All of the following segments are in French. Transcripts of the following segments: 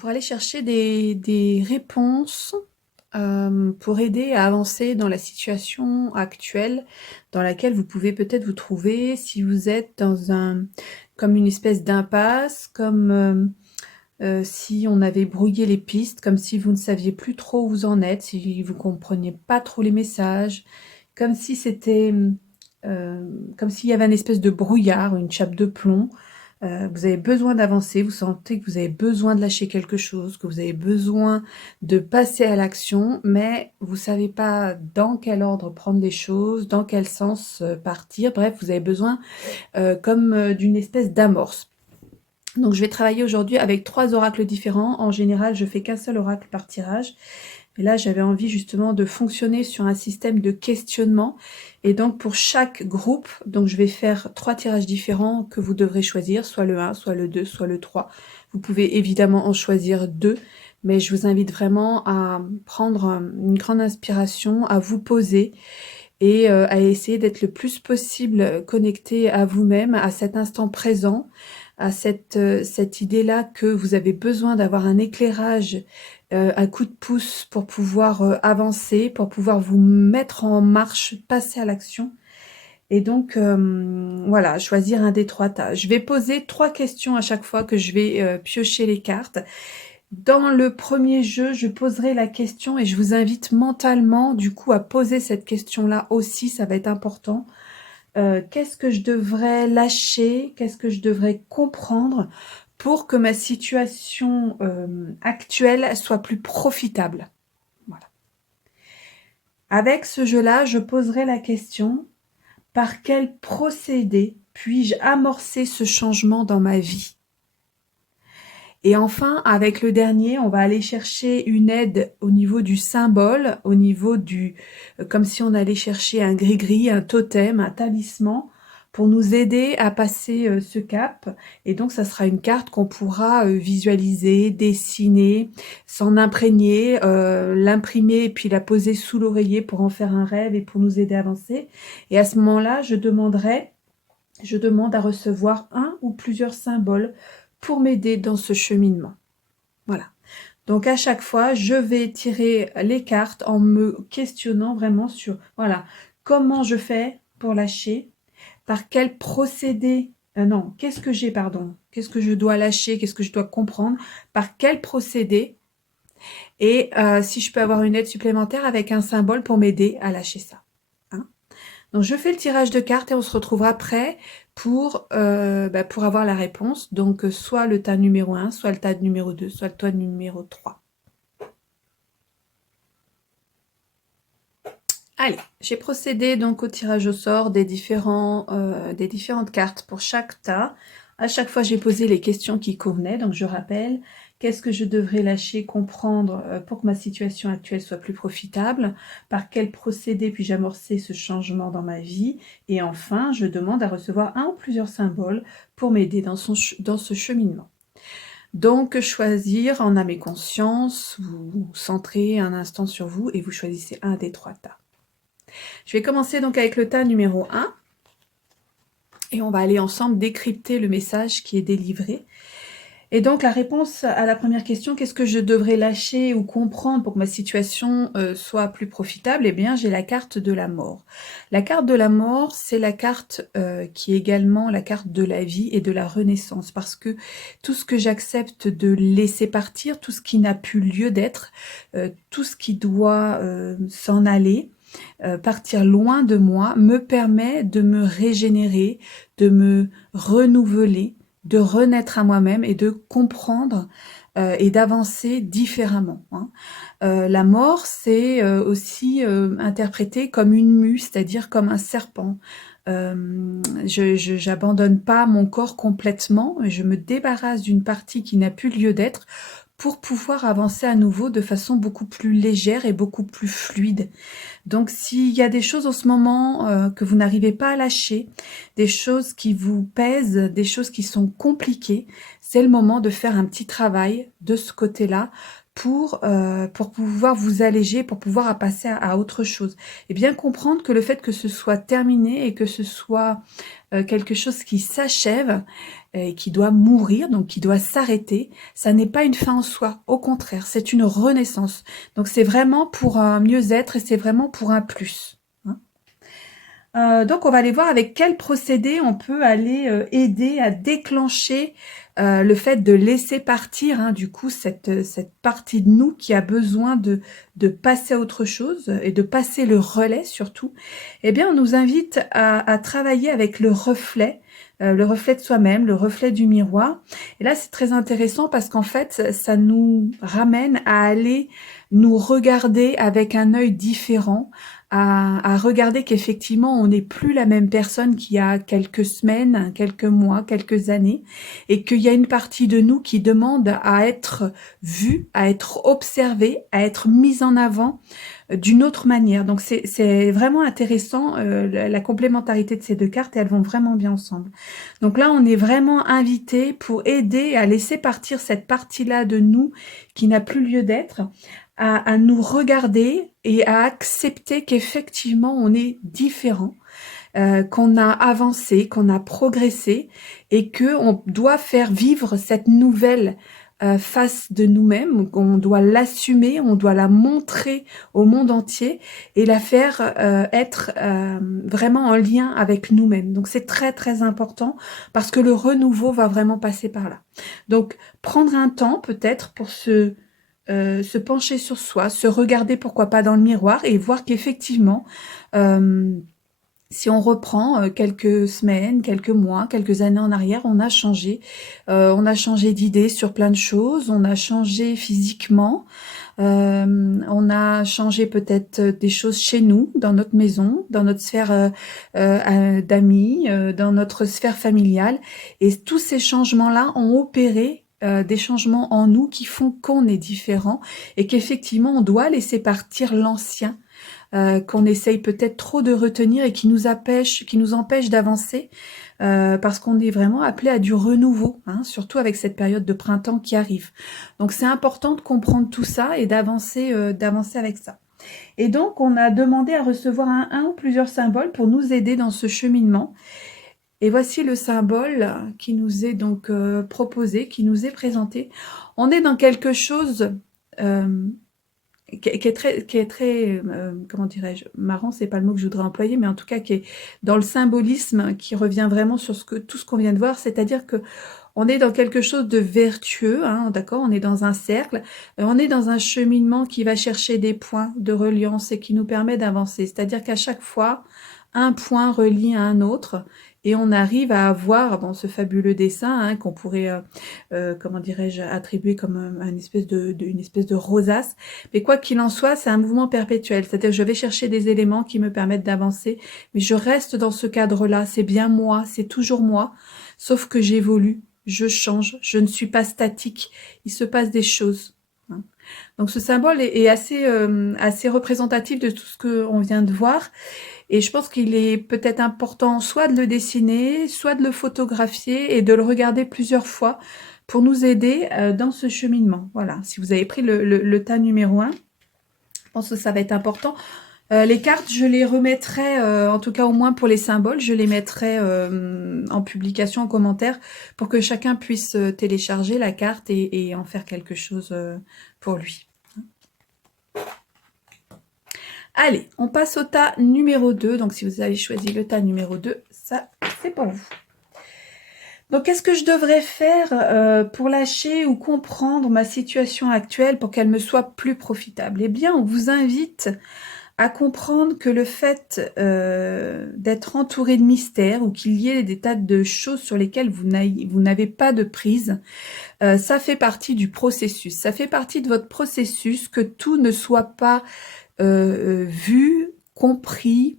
pour aller chercher des réponses pour aider à avancer dans la situation actuelle dans laquelle vous pouvez peut-être vous trouver si vous êtes dans comme une espèce d'impasse, comme si on avait brouillé les pistes, comme si vous ne saviez plus trop où vous en êtes, si vous compreniez pas trop les messages, comme si c'était, comme s'il y avait une espèce de brouillard, une chape de plomb. Vous avez besoin d'avancer, vous sentez que vous avez besoin de lâcher quelque chose, que vous avez besoin de passer à l'action, mais vous savez pas dans quel ordre prendre les choses, dans quel sens partir. Bref, vous avez besoin comme d'une espèce d'amorce. Donc je vais travailler aujourd'hui avec 3 oracles différents. En général, je fais qu'un seul oracle par tirage. Et là, j'avais envie justement de fonctionner sur un système de questionnement. Et donc pour chaque groupe, donc je vais faire 3 tirages différents que vous devrez choisir, soit le 1, soit le 2, soit le 3. Vous pouvez évidemment en choisir 2, mais je vous invite vraiment à prendre une grande inspiration, à vous poser et à essayer d'être le plus possible connecté à vous-même, à cet instant présent, à cette idée-là que vous avez besoin d'avoir un éclairage, un coup de pouce pour pouvoir avancer, pour pouvoir vous mettre en marche, passer à l'action. Et donc, voilà, choisir un des 3 tas. Je vais poser 3 questions à chaque fois que je vais piocher les cartes. Dans le premier jeu, je poserai la question et je vous invite mentalement, du coup, à poser cette question-là aussi, ça va être important. Qu'est-ce que je devrais lâcher? Qu'est-ce que je devrais comprendre pour que ma situation actuelle soit plus profitable? Voilà. Avec ce jeu-là, je poserai la question, par quel procédé puis-je amorcer ce changement dans ma vie? Et enfin, avec le dernier, on va aller chercher une aide au niveau du symbole, au niveau comme si on allait chercher un gris-gris, un totem, un talisman, pour nous aider à passer ce cap. Et donc, ça sera une carte qu'on pourra visualiser, dessiner, s'en imprégner, l'imprimer et puis la poser sous l'oreiller pour en faire un rêve et pour nous aider à avancer. Et à ce moment-là, je demande à recevoir un ou plusieurs symboles pour m'aider dans ce cheminement. Voilà. Donc à chaque fois, je vais tirer les cartes en me questionnant vraiment sur, voilà, comment je fais pour lâcher, par quel procédé, non, qu'est-ce que j'ai, pardon, qu'est-ce que je dois lâcher, qu'est-ce que je dois comprendre, par quel procédé, et si je peux avoir une aide supplémentaire avec un symbole pour m'aider à lâcher ça. Hein. Donc je fais le tirage de cartes et on se retrouve après pour avoir la réponse. Donc soit le tas numéro 1, soit le tas numéro 2, soit le tas numéro 3. Allez, j'ai procédé donc au tirage au sort des différentes cartes pour chaque tas. À chaque fois, j'ai posé les questions qui convenaient. Donc je rappelle, qu'est-ce que je devrais lâcher, comprendre pour que ma situation actuelle soit plus profitable? Par quel procédé puis-je amorcer ce changement dans ma vie? Et enfin, je demande à recevoir un ou plusieurs symboles pour m'aider dans ce cheminement. Donc, choisir en âme et conscience, vous centrez un instant sur vous et vous choisissez un des 3 tas. Je vais commencer donc avec le tas numéro 1 et on va aller ensemble décrypter le message qui est délivré. Et donc la réponse à la première question, qu'est-ce que je devrais lâcher ou comprendre pour que ma situation soit plus profitable? Eh bien, j'ai la carte de la mort. La carte de la mort, c'est la carte qui est également la carte de la vie et de la renaissance, parce que tout ce que j'accepte de laisser partir, tout ce qui n'a plus lieu d'être, tout ce qui doit s'en aller, partir loin de moi, me permet de me régénérer, de me renouveler, de renaître à moi-même et de comprendre et d'avancer différemment. Hein. La mort, c'est aussi interprété comme une mue, c'est-à-dire comme un serpent. J'abandonne pas mon corps complètement, je me débarrasse d'une partie qui n'a plus lieu d'être pour pouvoir avancer à nouveau de façon beaucoup plus légère et beaucoup plus fluide. Donc s'il y a des choses en ce moment que vous n'arrivez pas à lâcher, des choses qui vous pèsent, des choses qui sont compliquées, c'est le moment de faire un petit travail de ce côté-là pour pouvoir vous alléger, pour pouvoir passer à autre chose. Et bien comprendre que le fait que ce soit terminé et que ce soit quelque chose qui s'achève et qui doit mourir, donc qui doit s'arrêter, ça n'est pas une fin en soi. Au contraire, c'est une renaissance. Donc c'est vraiment pour un mieux-être et c'est vraiment pour un plus. Hein. Donc on va aller voir avec quel procédé on peut aller aider à déclencher le fait de laisser partir du coup cette partie de nous qui a besoin de passer à autre chose et de passer le relais surtout. Eh bien on nous invite à travailler avec le reflet de soi-même, le reflet du miroir. Et là c'est très intéressant parce qu'en fait ça nous ramène à aller nous regarder avec un œil différent, à regarder qu'effectivement on n'est plus la même personne qu'il y a quelques semaines, quelques mois, quelques années, et qu'il y a une partie de nous qui demande à être vue, à être observée, à être mise en avant d'une autre manière. Donc c'est vraiment intéressant, la complémentarité de ces deux cartes, et elles vont vraiment bien ensemble. Donc là on est vraiment invité pour aider à laisser partir cette partie-là de nous qui n'a plus lieu d'être, à nous regarder et à accepter qu'effectivement on est différent, qu'on a avancé, qu'on a progressé et que on doit faire vivre cette nouvelle face de nous-mêmes, qu'on doit l'assumer, on doit la montrer au monde entier et la faire être vraiment en lien avec nous-mêmes. Donc c'est très très important parce que le renouveau va vraiment passer par là. Donc prendre un temps peut-être pour se pencher sur soi, se regarder pourquoi pas dans le miroir et voir qu'effectivement, si on reprend quelques semaines, quelques mois, quelques années en arrière, on a changé d'idée sur plein de choses, on a changé physiquement, on a changé peut-être des choses chez nous, dans notre maison, dans notre sphère d'amis, dans notre sphère familiale, et tous ces changements-là ont opéré des changements en nous qui font qu'on est différent et qu'effectivement on doit laisser partir l'ancien qu'on essaye peut-être trop de retenir et qui nous empêche d'avancer parce qu'on est vraiment appelé à du renouveau, surtout avec cette période de printemps qui arrive. Donc c'est important de comprendre tout ça et d'avancer avec ça. Et donc on a demandé à recevoir un ou plusieurs symboles pour nous aider dans ce cheminement. Et voici le symbole qui nous est donc proposé, qui nous est présenté. On est dans quelque chose qui est très comment dirais-je, marrant, c'est pas le mot que je voudrais employer, mais en tout cas qui est dans le symbolisme, qui revient vraiment sur tout ce qu'on vient de voir, c'est-à-dire que on est dans quelque chose de vertueux, d'accord, on est dans un cercle, on est dans un cheminement qui va chercher des points de reliance et qui nous permet d'avancer, c'est-à-dire qu'à chaque fois, un point relie à un autre, et on arrive à avoir dans ce fabuleux dessin qu'on pourrait, comment dirais-je, attribuer comme une espèce de rosace. Mais quoi qu'il en soit, c'est un mouvement perpétuel. C'est-à-dire, je vais chercher des éléments qui me permettent d'avancer, mais je reste dans ce cadre-là. C'est bien moi, c'est toujours moi, sauf que j'évolue, je change, je ne suis pas statique. Il se passe des choses. Donc, ce symbole est assez représentatif de tout ce qu'on vient de voir. Et je pense qu'il est peut-être important soit de le dessiner, soit de le photographier et de le regarder plusieurs fois pour nous aider dans ce cheminement. Voilà, si vous avez pris le tas numéro 1, je pense que ça va être important. Les cartes, je les remettrai, en tout cas au moins pour les symboles, je les mettrai en publication, en commentaire, pour que chacun puisse télécharger la carte et en faire quelque chose pour lui. Allez, on passe au tas numéro 2. Donc, si vous avez choisi le tas numéro 2, ça, c'est pour vous. Donc, qu'est-ce que je devrais faire pour lâcher ou comprendre ma situation actuelle pour qu'elle me soit plus profitable? Eh bien, on vous invite à comprendre que le fait d'être entouré de mystères ou qu'il y ait des tas de choses sur lesquelles vous n'avez pas de prise, ça fait partie du processus. Ça fait partie de votre processus que tout ne soit pas vu, compris,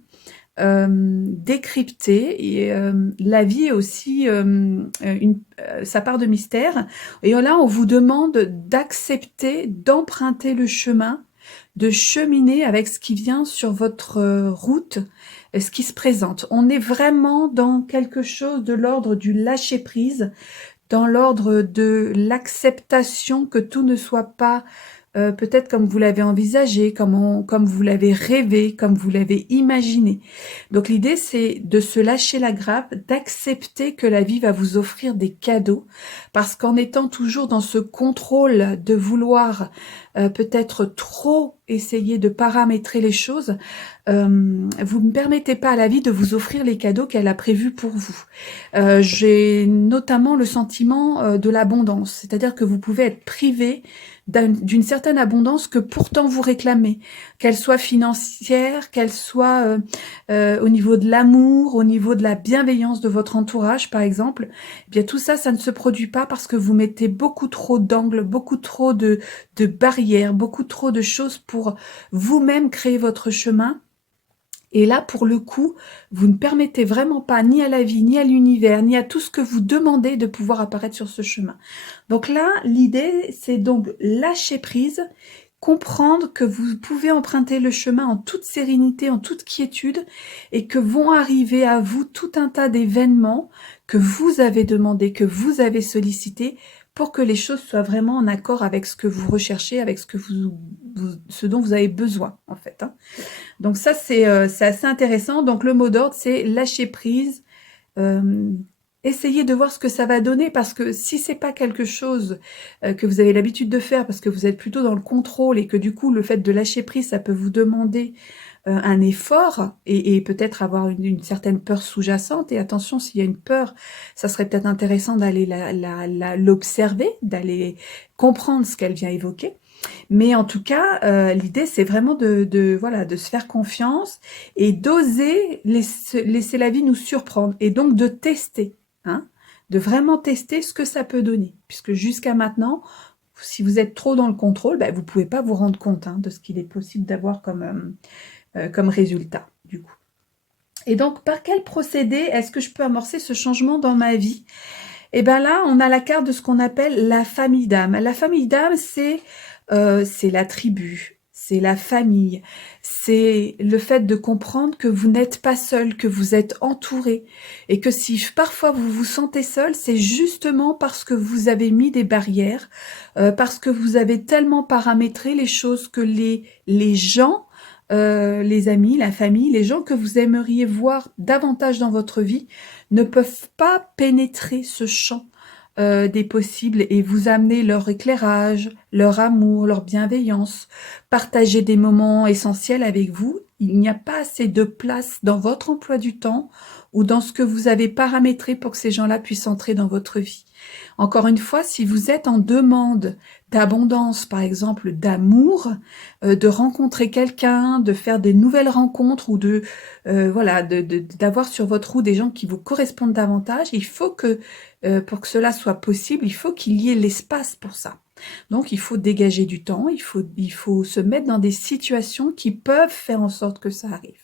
décrypté. Et la vie est aussi sa part de mystère. Et là, on vous demande d'accepter, d'emprunter le chemin, de cheminer avec ce qui vient sur votre route, ce qui se présente. On est vraiment dans quelque chose de l'ordre du lâcher-prise, dans l'ordre de l'acceptation que tout ne soit pas peut-être comme vous l'avez envisagé, comme vous l'avez rêvé, comme vous l'avez imaginé. Donc l'idée, c'est de se lâcher la grappe, d'accepter que la vie va vous offrir des cadeaux, parce qu'en étant toujours dans ce contrôle de vouloir peut-être trop essayer de paramétrer les choses, vous ne permettez pas à la vie de vous offrir les cadeaux qu'elle a prévus pour vous. J'ai notamment le sentiment de l'abondance, c'est-à-dire que vous pouvez être privé d'une certaine abondance que pourtant vous réclamez, qu'elle soit financière, qu'elle soit au niveau de l'amour, au niveau de la bienveillance de votre entourage, par exemple. Eh bien tout ça, ça ne se produit pas parce que vous mettez beaucoup trop d'angles, beaucoup trop de barrières, beaucoup trop de choses pour vous-même créer votre chemin. Et là, pour le coup, vous ne permettez vraiment pas ni à la vie, ni à l'univers, ni à tout ce que vous demandez de pouvoir apparaître sur ce chemin. Donc là, l'idée, c'est donc lâcher prise, comprendre que vous pouvez emprunter le chemin en toute sérénité, en toute quiétude, et que vont arriver à vous tout un tas d'événements que vous avez demandé, que vous avez sollicité, pour que les choses soient vraiment en accord avec ce que vous recherchez, avec ce dont vous avez besoin, en fait. Hein. Donc ça, c'est assez intéressant. Donc le mot d'ordre, c'est lâcher prise. Essayez de voir ce que ça va donner, parce que si c'est pas quelque chose que vous avez l'habitude de faire, parce que vous êtes plutôt dans le contrôle et que du coup, le fait de lâcher prise, ça peut vous demander un effort et peut-être avoir une certaine peur sous-jacente. Et attention, s'il y a une peur, ça serait peut-être intéressant d'aller l'observer, d'aller comprendre ce qu'elle vient évoquer. Mais en tout cas, l'idée, c'est vraiment voilà, de se faire confiance et d'oser laisser la vie nous surprendre. Et donc de tester, hein, de vraiment tester ce que ça peut donner. Puisque jusqu'à maintenant, si vous êtes trop dans le contrôle, ben, vous ne pouvez pas vous rendre compte de ce qu'il est possible d'avoir comme résultat, du coup. Et donc, par quel procédé est-ce que je peux amorcer ce changement dans ma vie? Et bien là, on a la carte de ce qu'on appelle la famille d'âme. La famille d'âme, c'est la tribu, c'est la famille, c'est le fait de comprendre que vous n'êtes pas seul, que vous êtes entouré, et que si parfois vous vous sentez seul, c'est justement parce que vous avez mis des barrières, parce que vous avez tellement paramétré les choses que les gens, les amis, la famille, les gens que vous aimeriez voir davantage dans votre vie, ne peuvent pas pénétrer ce champ des possibles et vous amener leur éclairage, leur amour, leur bienveillance, partager des moments essentiels avec vous. Il n'y a pas assez de place dans votre emploi du temps ou dans ce que vous avez paramétré pour que ces gens-là puissent entrer dans votre vie. Encore une fois, si vous êtes en demande d'abondance, par exemple d'amour, de rencontrer quelqu'un, de faire des nouvelles rencontres ou voilà, d'avoir sur votre route des gens qui vous correspondent davantage, il faut que pour que cela soit possible, il faut qu'il y ait l'espace pour ça. Donc il faut dégager du temps, il faut se mettre dans des situations qui peuvent faire en sorte que ça arrive.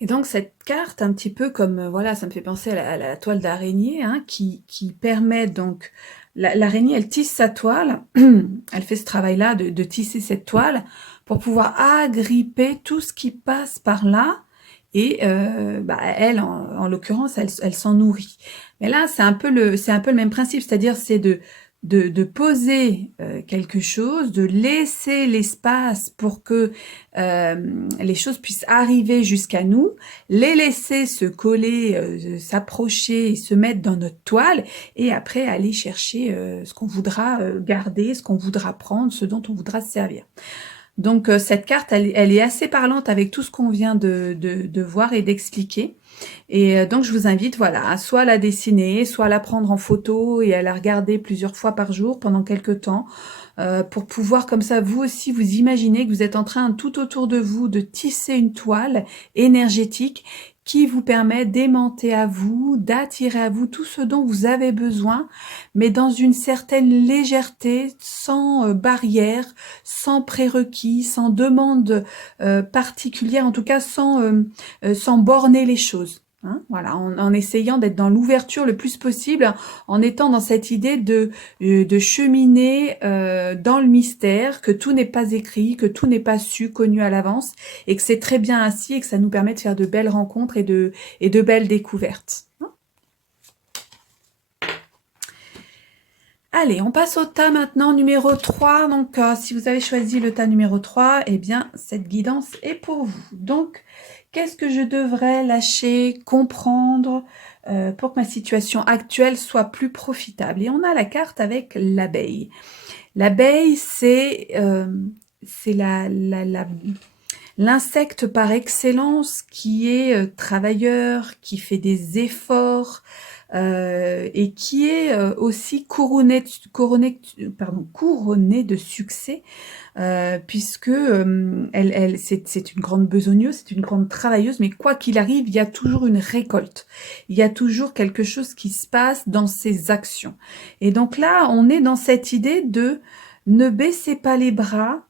Et donc cette carte, un petit peu comme, voilà, ça me fait penser à la toile d'araignée, hein, qui permet donc, l'araignée, elle tisse sa toile, elle fait ce travail-là de tisser cette toile pour pouvoir agripper tout ce qui passe par là, et elle, en l'occurrence, elle s'en nourrit. Mais là, c'est un peu le même principe, c'est-à-dire c'est de poser quelque chose, de laisser l'espace pour que les choses puissent arriver jusqu'à nous, les laisser se coller, s'approcher et se mettre dans notre toile, et après aller chercher ce qu'on voudra garder, ce qu'on voudra prendre, ce dont on voudra se servir. Donc cette carte, elle est assez parlante avec tout ce qu'on vient de voir et d'expliquer. Et donc je vous invite, voilà, à soit la dessiner, soit à la prendre en photo et à la regarder plusieurs fois par jour pendant quelques temps, pour pouvoir comme ça, vous aussi, vous imaginer que vous êtes en train tout autour de vous de tisser une toile énergétique qui vous permet d'aimanter à vous, d'attirer à vous tout ce dont vous avez besoin, mais dans une certaine légèreté, sans barrière, sans prérequis, sans demande particulière, en tout cas sans borner les choses. Hein, voilà, en essayant d'être dans l'ouverture le plus possible, en étant dans cette idée de cheminer dans le mystère, que tout n'est pas écrit, que tout n'est pas su, connu à l'avance, et que c'est très bien ainsi, et que ça nous permet de faire de belles rencontres et de belles découvertes. Allez, on passe au tas maintenant, numéro 3. Donc, si vous avez choisi le tas numéro 3, eh bien, cette guidance est pour vous. Donc, qu'est-ce que je devrais lâcher, comprendre pour que ma situation actuelle soit plus profitable? Et on a la carte avec l'abeille. L'abeille, c'est l'insecte par excellence qui est travailleur, qui fait des efforts, et qui est aussi couronné de succès, puisque c'est une grande besogneuse, c'est une grande travailleuse, mais quoi qu'il arrive, il y a toujours une récolte. Il y a toujours quelque chose qui se passe dans ses actions. Et donc là, on est dans cette idée de ne baissez pas les bras,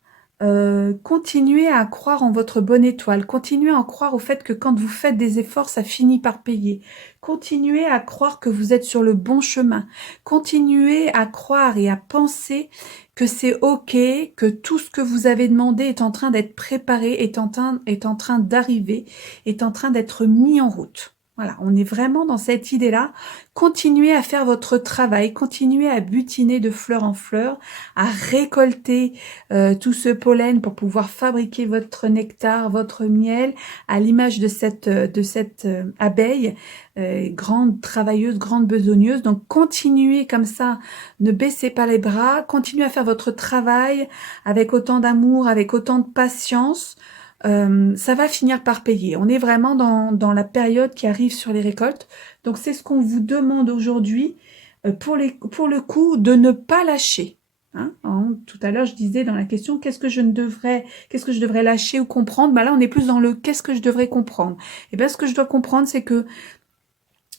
continuez à croire en votre bonne étoile, continuez à croire au fait que quand vous faites des efforts, ça finit par payer. Continuez à croire que vous êtes sur le bon chemin. Continuez à croire et à penser que c'est OK, que tout ce que vous avez demandé est en train d'être préparé, est en train d'arriver, est en train d'être mis en route. Voilà, on est vraiment dans cette idée-là. Continuez à faire votre travail, continuez à butiner de fleur en fleur, à récolter tout ce pollen pour pouvoir fabriquer votre nectar, votre miel, à l'image de cette abeille, grande travailleuse, grande besogneuse. Donc continuez comme ça, ne baissez pas les bras, continuez à faire votre travail avec autant d'amour, avec autant de patience. Ça va finir par payer. On est vraiment dans la période qui arrive sur les récoltes. Donc c'est ce qu'on vous demande aujourd'hui pour le coup de ne pas lâcher. Hein, tout à l'heure, je disais dans la question, qu'est-ce que je devrais lâcher ou comprendre? Là, on est plus dans le qu'est-ce que je devrais comprendre. Et bien, ce que je dois comprendre, c'est que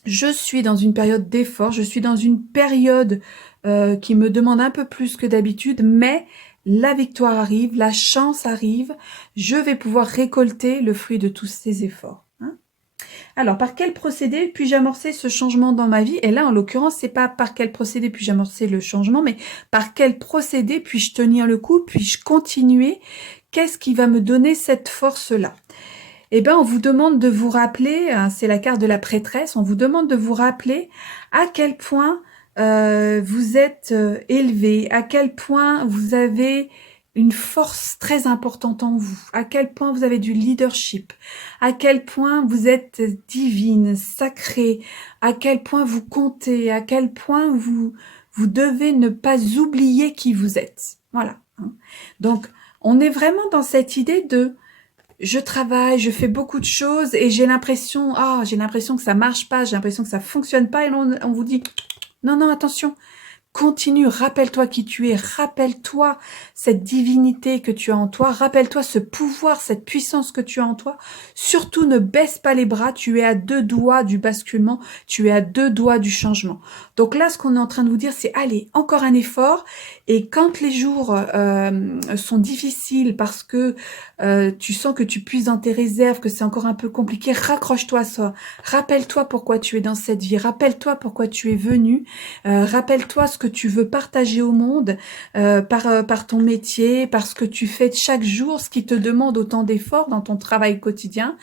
je suis dans une période d'effort, je suis dans une période qui me demande un peu plus que d'habitude, mais la victoire arrive, la chance arrive, je vais pouvoir récolter le fruit de tous ces efforts. Hein. Alors, par quel procédé puis-je amorcer ce changement dans ma vie? Et là, en l'occurrence, c'est pas par quel procédé puis-je amorcer le changement, mais par quel procédé puis-je tenir le coup, puis-je continuer? Qu'est-ce qui va me donner cette force-là? Eh bien, on vous demande de vous rappeler, c'est la carte de la prêtresse, on vous demande de vous rappeler à quel point vous êtes élevé, à quel point vous avez une force très importante en vous, à quel point vous avez du leadership, à quel point vous êtes divine, sacrée, à quel point vous comptez, à quel point vous devez ne pas oublier qui vous êtes. Voilà. Donc, on est vraiment dans cette idée de je travaille, je fais beaucoup de choses et j'ai l'impression que ça marche pas, j'ai l'impression que ça fonctionne pas et on vous dit non, non, attention, continue, rappelle-toi qui tu es, rappelle-toi cette divinité que tu as en toi, rappelle-toi ce pouvoir, cette puissance que tu as en toi. Surtout ne baisse pas les bras, tu es à 2 doigts du basculement, tu es à 2 doigts du changement. Donc là, ce qu'on est en train de vous dire, c'est allez, encore un effort. Et quand les jours sont difficiles parce que tu sens que tu puises dans tes réserves, que c'est encore un peu compliqué, raccroche-toi à ça. Rappelle-toi pourquoi tu es dans cette vie, rappelle-toi pourquoi tu es venu, rappelle-toi ce que tu veux partager au monde par ton métier, par ce que tu fais chaque jour, ce qui te demande autant d'efforts dans ton travail quotidien.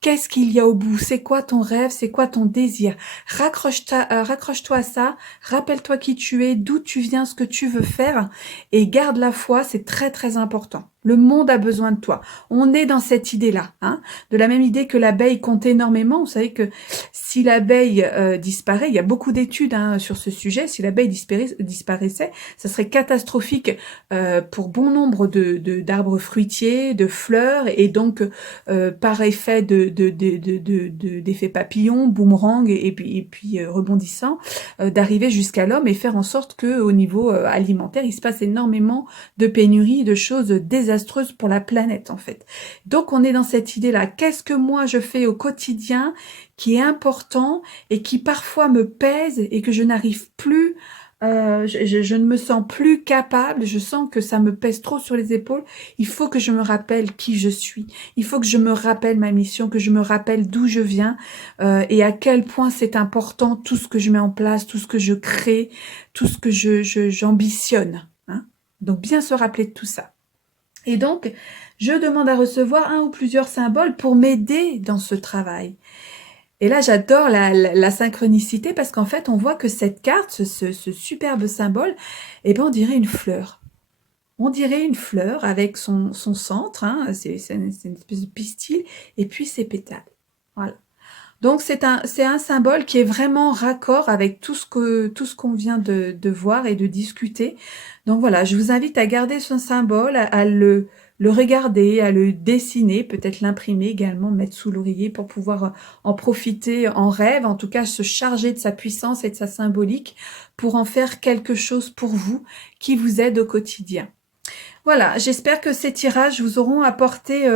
Qu'est-ce qu'il y a au bout? C'est quoi ton rêve? C'est quoi ton désir? Raccroche-toi à ça, rappelle-toi qui tu es, d'où tu viens, ce que tu veux faire et garde la foi, c'est très très important. Le monde a besoin de toi. On est dans cette idée-là, hein, de la même idée que l'abeille compte énormément. Vous savez que si l'abeille disparaît, il y a beaucoup d'études sur ce sujet, si l'abeille disparaissait, ça serait catastrophique pour bon nombre d'arbres fruitiers, de fleurs, et donc par effet d'effet papillon, boomerang et puis rebondissant, d'arriver jusqu'à l'homme et faire en sorte que au niveau alimentaire, il se passe énormément de pénuries, de choses désastreuses pour la planète en fait. Donc on est dans cette idée-là. Qu'est-ce que moi je fais au quotidien qui est important et qui parfois me pèse et que je n'arrive plus, je ne me sens plus capable, je sens que ça me pèse trop sur les épaules. Il faut que je me rappelle qui je suis. Il faut que je me rappelle ma mission, que je me rappelle d'où je viens et à quel point c'est important tout ce que je mets en place, tout ce que je crée, tout ce que j'ambitionne. Hein. Donc bien se rappeler de tout ça. Et donc, je demande à recevoir un ou plusieurs symboles pour m'aider dans ce travail. Et là, j'adore la synchronicité parce qu'en fait, on voit que cette carte, ce superbe symbole, eh ben, on dirait une fleur. On dirait une fleur avec son centre, hein, c'est une espèce de pistil, et puis ses pétales. Voilà. Donc c'est un symbole qui est vraiment raccord avec tout ce qu'on vient de voir et de discuter. Donc voilà, je vous invite à garder ce symbole, à le regarder, à le dessiner, peut-être l'imprimer également, mettre sous l'oreiller pour pouvoir en profiter en rêve, en tout cas se charger de sa puissance et de sa symbolique pour en faire quelque chose pour vous qui vous aide au quotidien. Voilà, j'espère que ces tirages vous auront apporté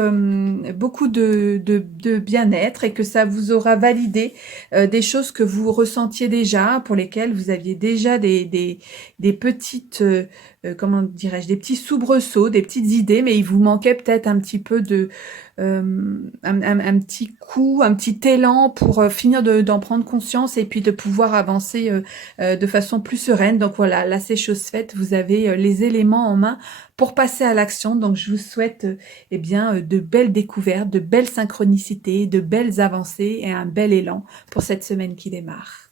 beaucoup de bien-être et que ça vous aura validé des choses que vous ressentiez déjà, pour lesquelles vous aviez déjà des petites, comment dirais-je, des petits soubresauts, des petites idées, mais il vous manquait peut-être un petit peu un petit coup, un petit élan pour finir d'en prendre conscience et puis de pouvoir avancer de façon plus sereine. Donc voilà, là c'est chose faite, vous avez les éléments en main pour passer à l'action. Donc je vous souhaite eh bien de belles découvertes, de belles synchronicités, de belles avancées et un bel élan pour cette semaine qui démarre.